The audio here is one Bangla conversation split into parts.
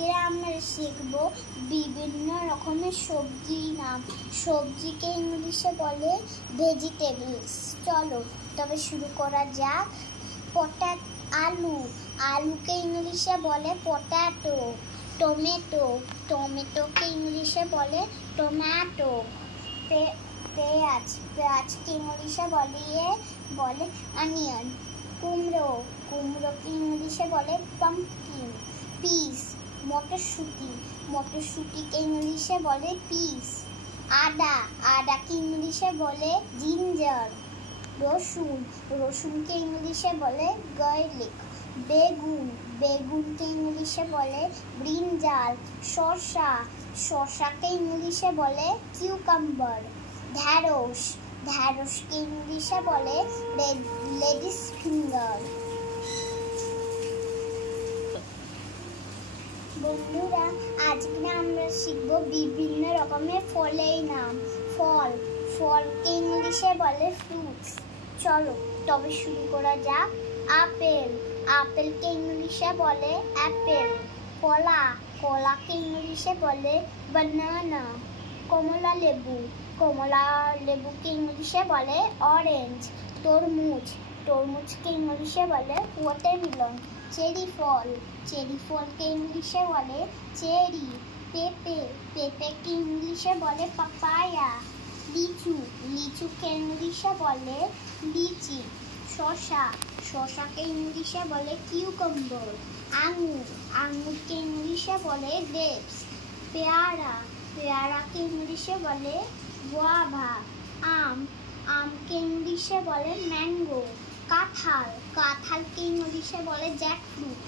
আজকে আমরা শিখব বিভিন্ন রকমের সবজির নাম। সবজিকে ইংলিশে বলে ভেজিটেবলস। চলো তবে শুরু করা যাক। আলু, আলুকে ইংলিশে বলে পটাটো। টমেটো, টমেটোকে ইংলিশে বলে টমেটো। পেঁয়াজ, পেঁয়াজকে ইংলিশে বলে অনিয়ন। কুমড়ো, কুমড়োকে ইংলিশে বলে পাম্পকিন। পিস, মটরশুঁটি, মটরশুঁটিকে ইংলিশে বলে পিস। আদা, আদাকে ইংলিশে বলে জিঞ্জার। রসুন, রসুনকে ইংলিশে বলে গার্লিক। বেগুন, বেগুনকে ইংলিশে বলে ব্রিঞ্জাল। শসা, শসাকে ইংলিশে বলে কিউকাম্বার। ঢ্যাঁড়স, ঢ্যাঁড়সকে ইংলিশে বলে লেডিস ফিঙ্গার। বন্ধুরা, আজকে আমরা শিখব বিভিন্ন রকমের ফলের নাম। ফল, ফলকে ইংলিশে বলে ফ্রুটস। চলো তবে শুরু করা যাক। আপেল, আপেলকে ইংলিশে বলে অ্যাপেল। কলা, কলাকে ইংলিশে বলে বানানা। কমলা লেবু, কমলা লেবুকে ইংলিশে বলে অরেঞ্জ। তরমুজ, তরমুজকে ইংলিশে বলে ওয়াটারমেলন। চেরি ফল, চেরি ফলকে ইংলিশে বলে চেরি। পেঁপে, পেঁপেকে ইংলিশে বলে পাপায়া। লিচু, লিচুকে ইংলিশে বলে লিচি। শসা, শসাকে ইংলিশে বলে কিউকাম্বার। আঙুর, আঙুরকে ইংলিশে বলে গ্রেপস। পেয়ারা, পেয়ারাকে ইংলিশে বলে গুয়াভা। আম, আমকে ইংলিশে বলে ম্যাঙ্গো। কাঁঠাল, কাঁঠালকে ইংলিশে বলে জ্যাকফ্রুট।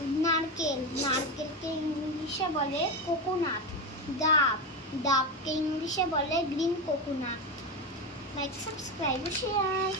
নারকেল, নারকেলকে ইংলিশে বলে কোকোনাট। ডাব, ডাবকে ইংলিশে বলে green coconut. Like, subscribe, share.